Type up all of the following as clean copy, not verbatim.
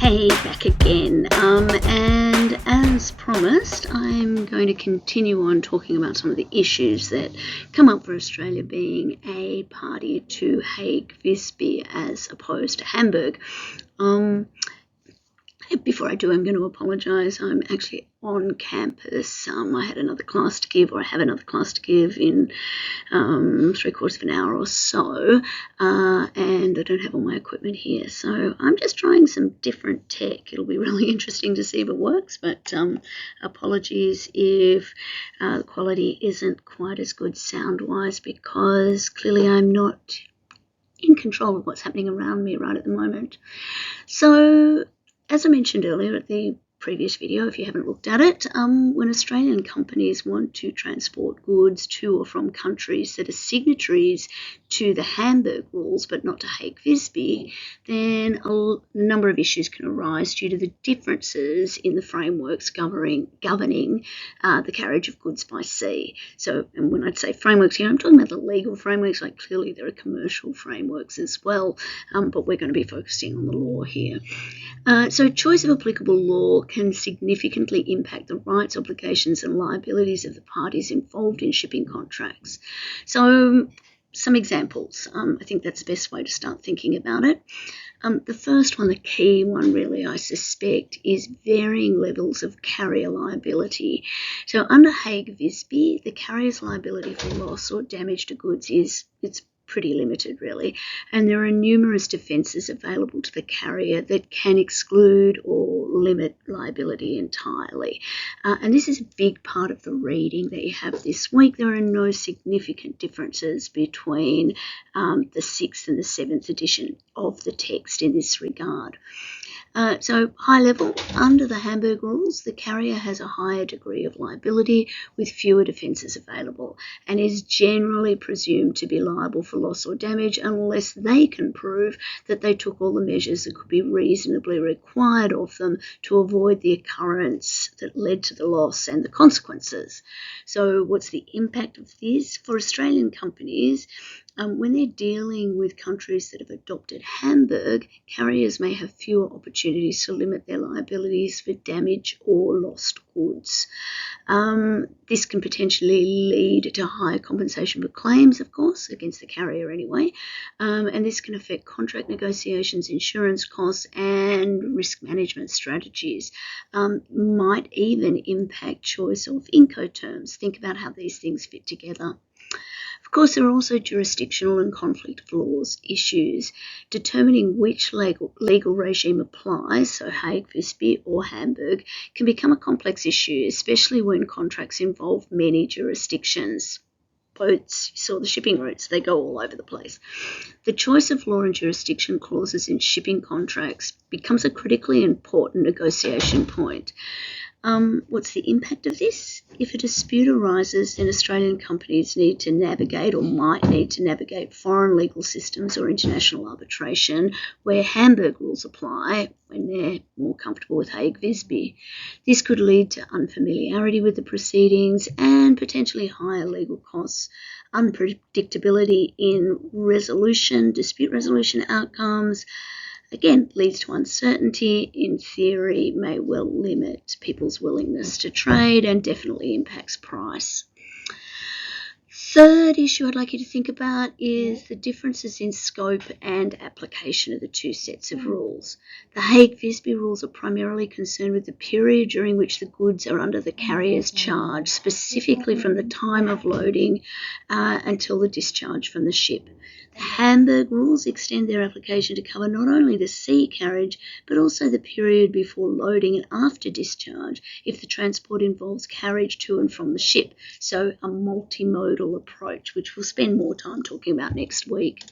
Hey, back again. And as promised, I'm going to continue on talking about some of the issues that come up for Australia being a party to Hague-Visby as opposed to Hamburg. Before I do, I'm going to apologise. I'm actually on campus. I had another class to give, or I have another class to give in 3/4 of an hour or so, and I don't have all my equipment here. So I'm just trying some different tech. It'll be really interesting to see if it works, but apologies if the quality isn't quite as good sound-wise, because clearly I'm not in control of what's happening around me right at the moment. So, as I mentioned earlier at the previous video, if you haven't looked at it, when Australian companies want to transport goods to or from countries that are signatories to the Hamburg rules but not to Hague-Visby, then a number of issues can arise due to the differences in the frameworks governing the carriage of goods by sea. So, and when I'd say frameworks here, I'm talking about the legal frameworks. Like, clearly there are commercial frameworks as well, but we're going to be focusing on the law here. So choice of applicable law can significantly impact the rights, obligations and liabilities of the parties involved in shipping contracts. So some examples. I think that's the best way to start thinking about it. The first one, the key one really, I suspect, is varying levels of carrier liability. So under Hague-Visby, the carrier's liability for loss or damage to goods it's pretty limited, really, and there are numerous defences available to the carrier that can exclude or limit liability entirely. And this is a big part of the reading that you have this week. There are no significant differences between the 6th and the 7th edition of the text in this regard. So high level, under the Hamburg rules, the carrier has a higher degree of liability with fewer defences available and is generally presumed to be liable for loss or damage unless they can prove that they took all the measures that could be reasonably required of them to avoid the occurrence that led to the loss and the consequences. So what's the impact of this? For Australian companies, when they're dealing with countries that have adopted Hamburg, carriers may have fewer opportunities to limit their liabilities for damage or lost goods. This can potentially lead to higher compensation for claims, of course, against the carrier anyway, and this can affect contract negotiations, insurance costs and risk management strategies. Might even impact choice of Incoterms. Think about how these things fit together. Of course, there are also jurisdictional and conflict of laws issues. Determining which legal regime applies, so Hague-Visby or Hamburg, can become a complex issue, especially when contracts involve many jurisdictions. Boats, you saw the shipping routes, they go all over the place. The choice of law and jurisdiction clauses in shipping contracts becomes a critically important negotiation point. What's the impact of this? If a dispute arises, then Australian companies need to navigate or might need to navigate foreign legal systems or international arbitration where Hamburg rules apply when they're more comfortable with Hague-Visby. This could lead to unfamiliarity with the proceedings and potentially higher legal costs, unpredictability in dispute resolution outcomes. Again, leads to uncertainty, in theory, may well limit people's willingness to trade and definitely impacts price. Third issue I'd like you to think about is the differences in scope and application of the two sets of rules. The Hague-Visby rules are primarily concerned with the period during which the goods are under the carrier's charge, specifically from the time of loading until the discharge from the ship. The Hamburg rules extend their application to cover not only the sea carriage, but also the period before loading and after discharge if the transport involves carriage to and from the ship, so a multimodal approach, which we'll spend more time talking about next week.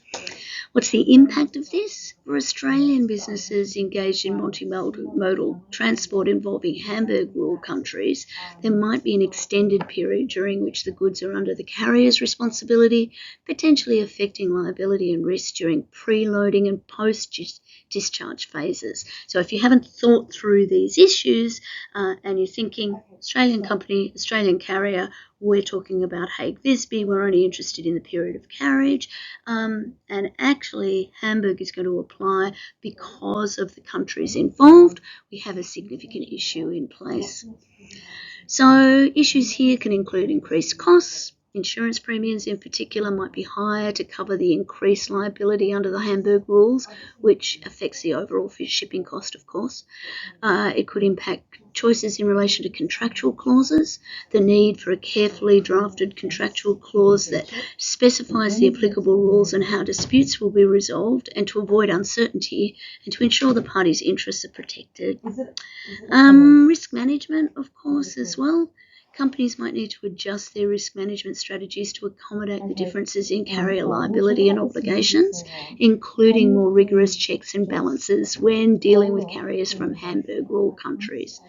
What's the impact of this? For Australian businesses engaged in multimodal transport involving Hamburg rule countries, there might be an extended period during which the goods are under the carrier's responsibility, potentially affecting liability liability and risk during preloading and post-discharge phases. So if you haven't thought through these issues and you're thinking Australian company, Australian carrier, we're talking about Hague Visby, we're only interested in the period of carriage, and actually Hamburg is going to apply because of the countries involved. We have a significant issue in place. So issues here can include increased costs. Insurance premiums in particular might be higher to cover the increased liability under the Hamburg rules, which affects the overall shipping cost, of course. It could impact choices in relation to contractual clauses, the need for a carefully drafted contractual clause that specifies the applicable rules and how disputes will be resolved, and to avoid uncertainty and to ensure the parties' interests are protected. Risk management, of course, as well. Companies might need to adjust their risk management strategies to accommodate the differences in carrier liability and obligations, including more rigorous checks and balances when dealing with carriers from Hamburg rule countries.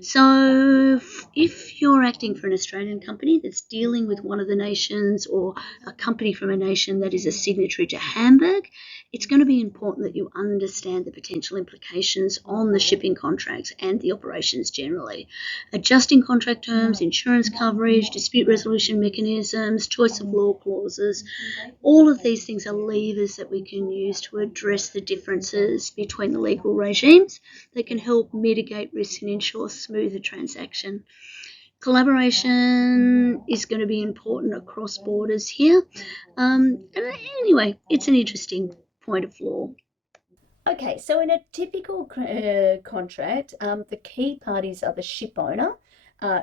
So if you're acting for an Australian company that's dealing with one of the nations, or a company from a nation that is a signatory to Hamburg, it's going to be important that you understand the potential implications on the shipping contracts and the operations generally. Adjusting contract terms, insurance coverage, dispute resolution mechanisms, choice of law clauses, all of these things are levers that we can use to address the differences between the legal regimes that can help mitigate risk and ensure smoother transaction. Collaboration is going to be important across borders here. Anyway, it's an interesting point of law. Okay, so in a typical contract, the key parties are the ship owner,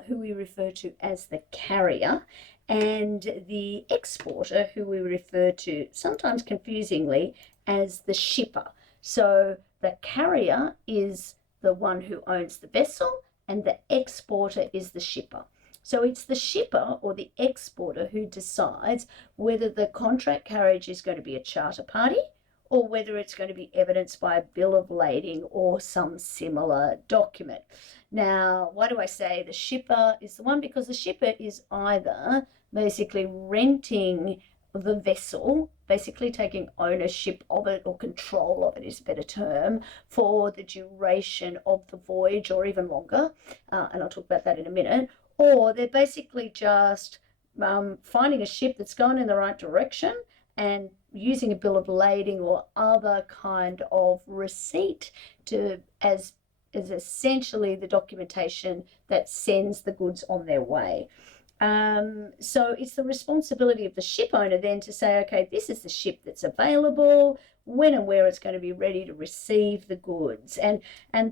who we refer to as the carrier, and the exporter, who we refer to, sometimes confusingly, as the shipper. So the carrier is the one who owns the vessel, and the exporter is the shipper. So it's the shipper or the exporter who decides whether the contract carriage is going to be a charter party, or whether it's going to be evidenced by a bill of lading or some similar document. Now, why do I say the shipper is the one? Because the shipper is either basically renting the vessel, basically taking ownership of it, or control of it is a better term, for the duration of the voyage or even longer, and I'll talk about that in a minute, or they're basically just finding a ship that's going in the right direction and using a bill of lading or other kind of receipt as essentially the documentation that sends the goods on their way. So it's the responsibility of the ship owner then to say, okay, this is the ship that's available, when and where it's going to be ready to receive the goods. And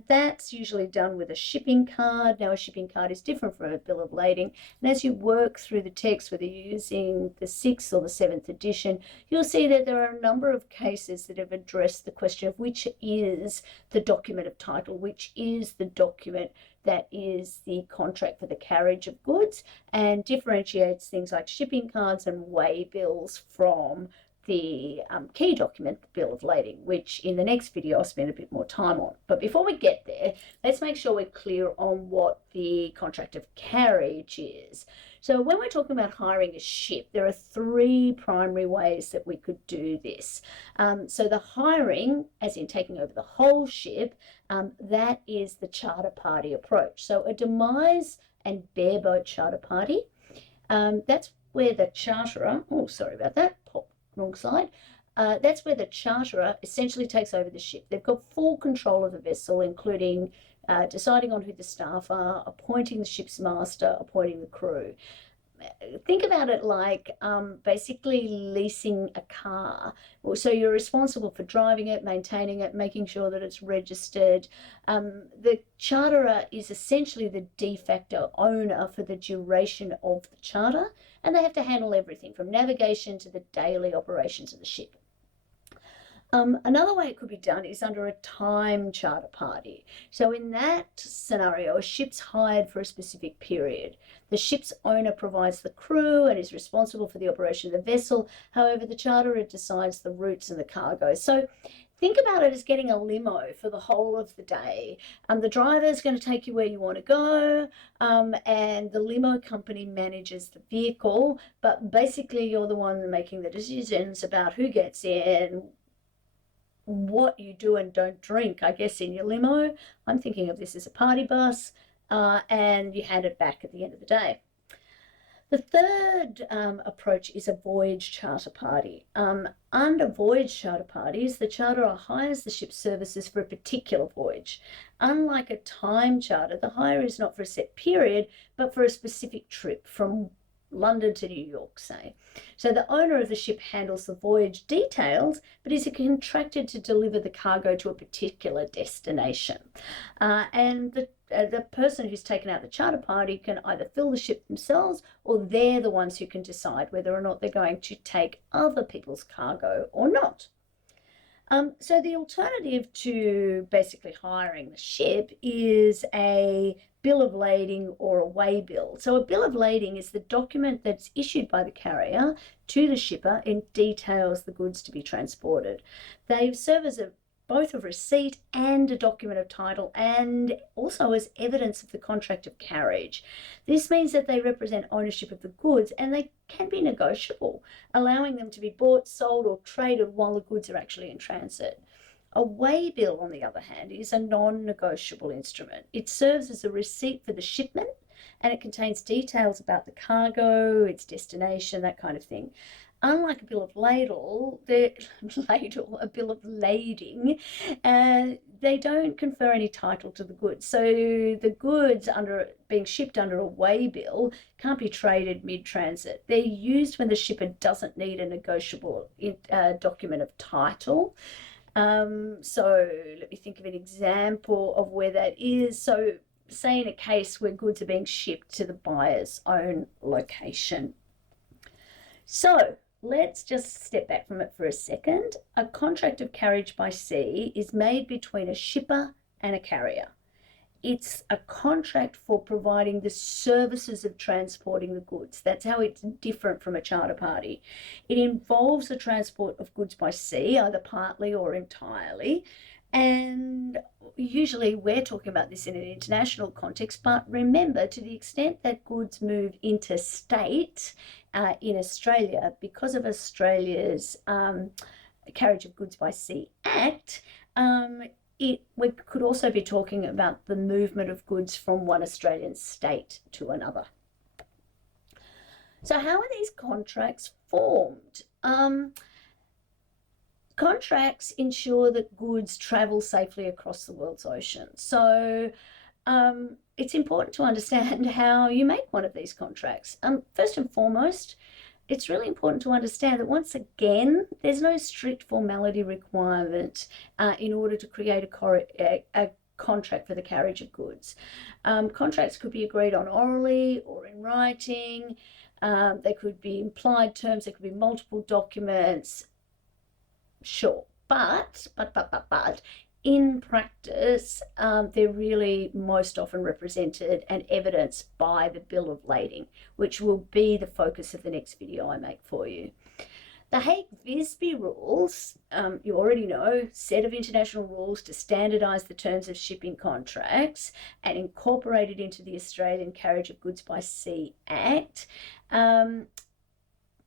that's usually done with a shipping card. Now, a shipping card is different from a bill of lading. And as you work through the text, whether you're using the 6th or the 7th edition, you'll see that there are a number of cases that have addressed the question of which is the document of title, which is the document that is the contract for the carriage of goods, and differentiates things like shipping cards and way bills from the key document, the bill of lading, which in the next video I'll spend a bit more time on. But before we get there, let's make sure we're clear on what the contract of carriage is. So when we're talking about hiring a ship, there are 3 primary ways that we could do this. So the hiring, as in taking over the whole ship, that is the charter party approach. So a demise and bareboat charter party, that's where the charterer, wrong slide. That's where the charterer essentially takes over the ship. They've got full control of the vessel, including deciding on who the staff are, appointing the ship's master, appointing the crew. Think about it like basically leasing a car. So you're responsible for driving it, maintaining it, making sure that it's registered. The charterer is essentially the de facto owner for the duration of the charter, and they have to handle everything from navigation to the daily operations of the ship. Another way it could be done is under a time charter party. So in that scenario, a ship's hired for a specific period. The ship's owner provides the crew and is responsible for the operation of the vessel. However, the charterer decides the routes and the cargo. So think about it as getting a limo for the whole of the day. The driver is going to take you where you want to go, and the limo company manages the vehicle, but basically you're the one making the decisions about who gets in, what you do and don't drink, I guess, in your limo. I'm thinking of this as a party bus, and you hand it back at the end of the day. The third approach is a voyage charter party. Under voyage charter parties, the charterer hires the ship's services for a particular voyage. Unlike a time charter, the hire is not for a set period, but for a specific trip from London to New York, say. So the owner of the ship handles the voyage details, but is contracted to deliver the cargo to a particular destination. And the person who's taken out the charter party can either fill the ship themselves, or they're the ones who can decide whether or not they're going to take other people's cargo or not. So the alternative to basically hiring the ship is a bill of lading or a way bill. So a bill of lading is the document that's issued by the carrier to the shipper and details the goods to be transported. They serve as both a receipt and a document of title, and also as evidence of the contract of carriage. This means that they represent ownership of the goods, and they can be negotiable, allowing them to be bought, sold, or traded while the goods are actually in transit. A way bill, on the other hand, is a non-negotiable instrument. It serves as a receipt for the shipment, and it contains details about the cargo, its destination, that kind of thing. Unlike a bill of lading, they don't confer any title to the goods. So the goods being shipped under a way bill can't be traded mid-transit. They're used when the shipper doesn't need a negotiable document of title. So let me think of an example of where that is. So say in a case where goods are being shipped to the buyer's own location. So let's just step back from it for a second. A contract of carriage by sea is made between a shipper and a carrier. It's a contract for providing the services of transporting the goods. That's how it's different from a charter party. It involves the transport of goods by sea, either partly or entirely. And usually we're talking about this in an international context, but remember, to the extent that goods move interstate in Australia, because of Australia's Carriage of Goods by Sea Act, we could also be talking about the movement of goods from one Australian state to another. So how are these contracts formed? Contracts ensure that goods travel safely across the world's oceans. So it's important to understand how you make one of these contracts. First and foremost, it's really important to understand that, once again, there's no strict formality requirement in order to create a contract for the carriage of goods. Contracts could be agreed on orally or in writing. They could be implied terms. There could be multiple documents. Sure, but in practice, they're really most often represented and evidenced by the bill of lading, which will be the focus of the next video I make for you. The Hague-Visby rules, you already know, set of international rules to standardise the terms of shipping contracts and incorporated into the Australian Carriage of Goods by Sea Act.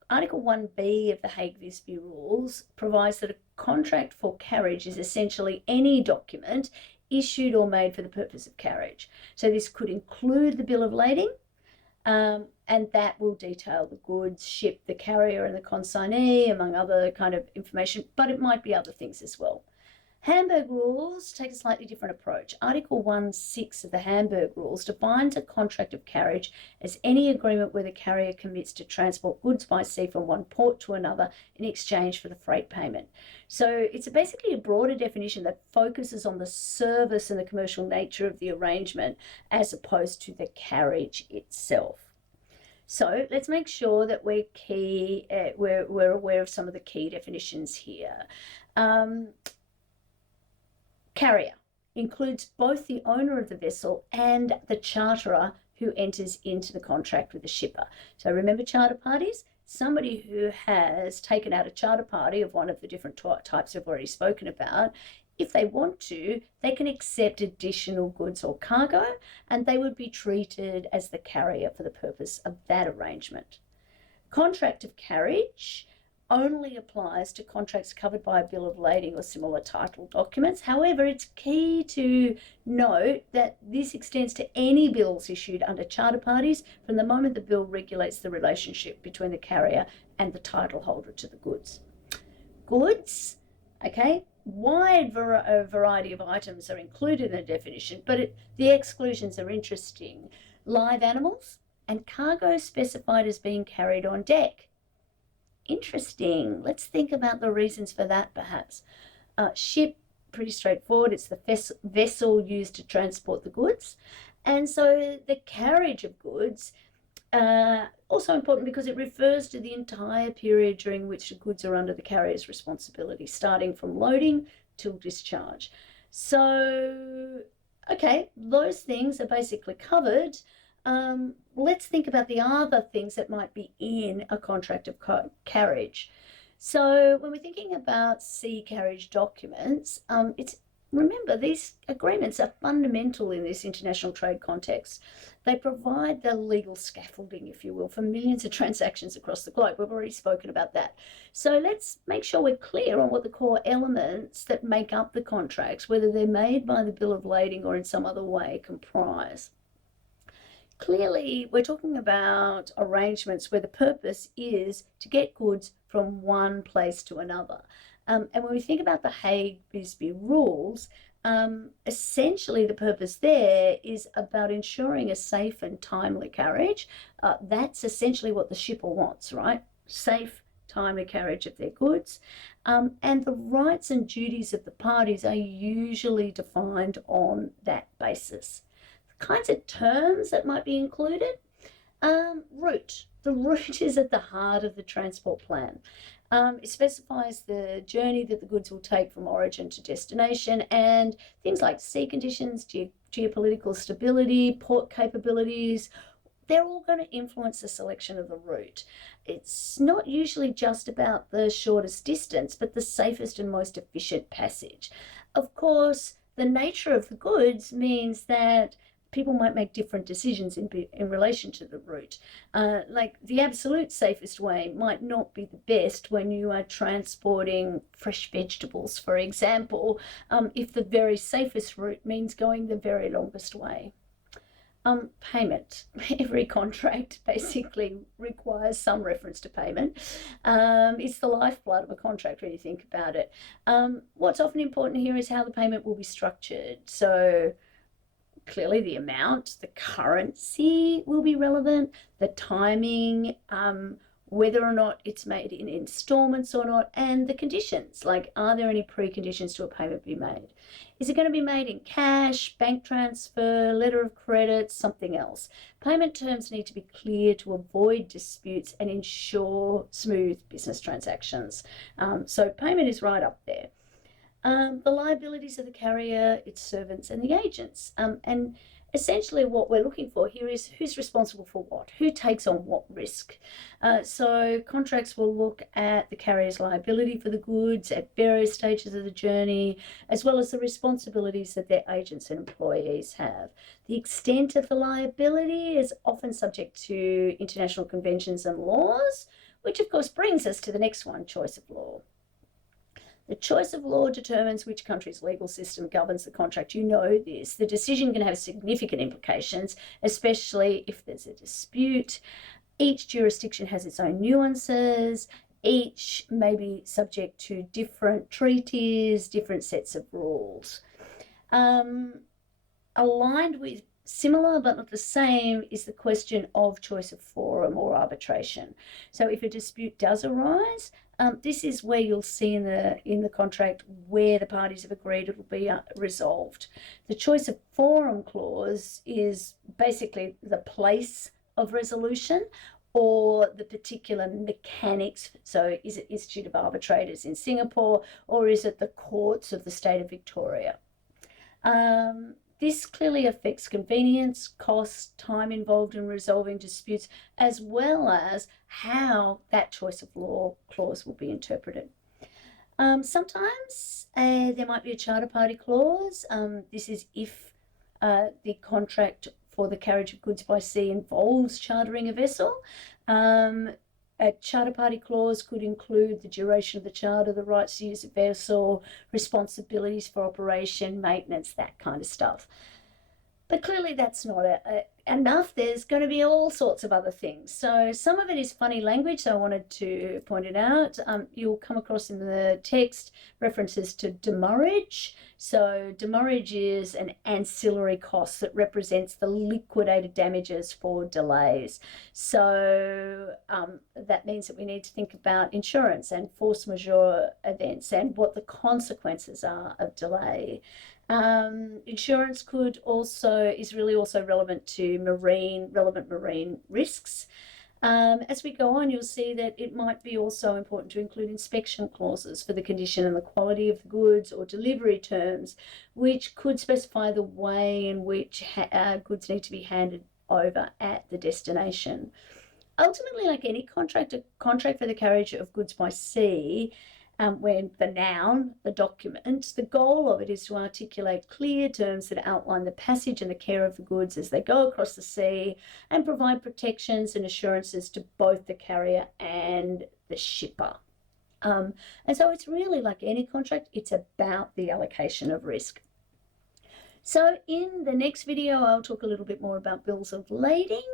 Article 1B of the Hague-Visby rules provides that a contract for carriage is essentially any document issued or made for the purpose of carriage. So this could include the bill of lading, and that will detail the goods shipped, the carrier and the consignee, among other kind of information, but it might be other things as well. Hamburg rules take a slightly different approach. Article 1.6 of the Hamburg rules defines a contract of carriage as any agreement where the carrier commits to transport goods by sea from one port to another in exchange for the freight payment. So it's basically a broader definition that focuses on the service and the commercial nature of the arrangement as opposed to the carriage itself. So let's make sure that we're aware of some of the key definitions here. Carrier includes both the owner of the vessel and the charterer who enters into the contract with the shipper. So remember charter parties? somebody who has taken out a charter party of one of the different types we've already spoken about, if they want to, they can accept additional goods or cargo, and they would be treated as the carrier for the purpose of that arrangement. Contract of carriage only applies to contracts covered by a bill of lading or similar title documents. However, it's key to note that this extends to any bills issued under charter parties from the moment the bill regulates the relationship between the carrier and the title holder to the goods. Goods, okay, wide variety of items are included in the definition, but the exclusions are interesting. Live animals and cargo specified as being carried on deck. Interesting. Let's think about the reasons for that, perhaps. Ship, pretty straightforward. It's the vessel used to transport the goods. And so the carriage of goods, also important because it refers to the entire period during which the goods are under the carrier's responsibility, starting from loading till discharge. So, okay, those things are basically covered. Let's think about the other things that might be in a contract of carriage. So when we're thinking about sea carriage documents, remember, these agreements are fundamental in this international trade context. They provide the legal scaffolding, if you will, for millions of transactions across the globe. We've already spoken about that. So let's make sure we're clear on what the core elements that make up the contracts, whether they're made by the bill of lading or in some other way, comprise. Clearly, we're talking about arrangements where the purpose is to get goods from one place to another. And when we think about the Hague-Bisbee rules, essentially the purpose there is about ensuring a safe and timely carriage. That's essentially what the shipper wants, right? Safe, timely carriage of their goods. And the rights and duties of the parties are usually defined on that basis. Kinds of terms that might be included. Route. The route is at the heart of the transport plan. It specifies the journey that the goods will take from origin to destination, and things like sea conditions, geopolitical stability, port capabilities, they're all going to influence the selection of the route. It's not usually just about the shortest distance, but the safest and most efficient passage. Of course, the nature of the goods means that people might make different decisions in relation to the route. Like the absolute safest way might not be the best when you are transporting fresh vegetables, for example, if the very safest route means going the very longest way. Payment. Every contract basically requires some reference to payment. It's the lifeblood of a contract when you think about it. What's often important here is how the payment will be structured. So clearly the amount, the currency will be relevant, the timing, whether or not it's made in installments or not, and the conditions, like are there any preconditions to a payment be made? Is it going to be made in cash, bank transfer, letter of credit, something else? Payment terms need to be clear to avoid disputes and ensure smooth business transactions. So payment is right up there. The liabilities of the carrier, its servants, and the agents. And essentially what we're looking for here is who's responsible for what, who takes on what risk. So contracts will look at the carrier's liability for the goods at various stages of the journey, as well as the responsibilities that their agents and employees have. The extent of the liability is often subject to international conventions and laws, which of course brings us to the next one, choice of law. The choice of law determines which country's legal system governs the contract. You know this. The decision can have significant implications, especially if there's a dispute. Each jurisdiction has its own nuances. Each may be subject to different treaties, different sets of rules. Aligned with similar but not the same is the question of choice of forum or arbitration. So if a dispute does arise, this is where you'll see in the contract where the parties have agreed it will be resolved. The choice of forum clause is basically the place of resolution or the particular mechanics. So is it Institute of Arbitrators in Singapore or is it the courts of the state of Victoria? This clearly affects convenience, cost, time involved in resolving disputes, as well as how that choice of law clause will be interpreted. Sometimes there might be a charter party clause. This is if the contract for the carriage of goods by sea involves chartering a vessel. A charter party clause could include the duration of the charter, the rights to use a vessel, responsibilities for operation, maintenance, that kind of stuff. But clearly that's not enough. There's going to be all sorts of other things. So some of it is funny language, so I wanted to point it out. You'll come across in the text references to demurrage. So demurrage is an ancillary cost that represents the liquidated damages for delays. So that means that we need to think about insurance and force majeure events and what the consequences are of delay. Insurance is really also relevant to relevant marine risks. As we go on, you'll see that it might be also important to include inspection clauses for the condition and the quality of the goods, or delivery terms, which could specify the way in which goods need to be handed over at the destination. Ultimately, like any contract, a contract for the carriage of goods by sea, when the noun, the document, the goal of it is to articulate clear terms that outline the passage and the care of the goods as they go across the sea, and provide protections and assurances to both the carrier and the shipper. And so it's really like any contract, it's about the allocation of risk. So in the next video, I'll talk a little bit more about bills of lading,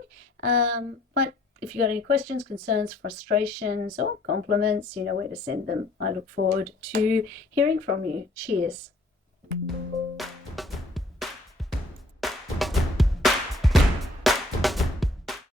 but if you've got any questions, concerns, frustrations, or compliments, you know where to send them. I look forward to hearing from you. Cheers.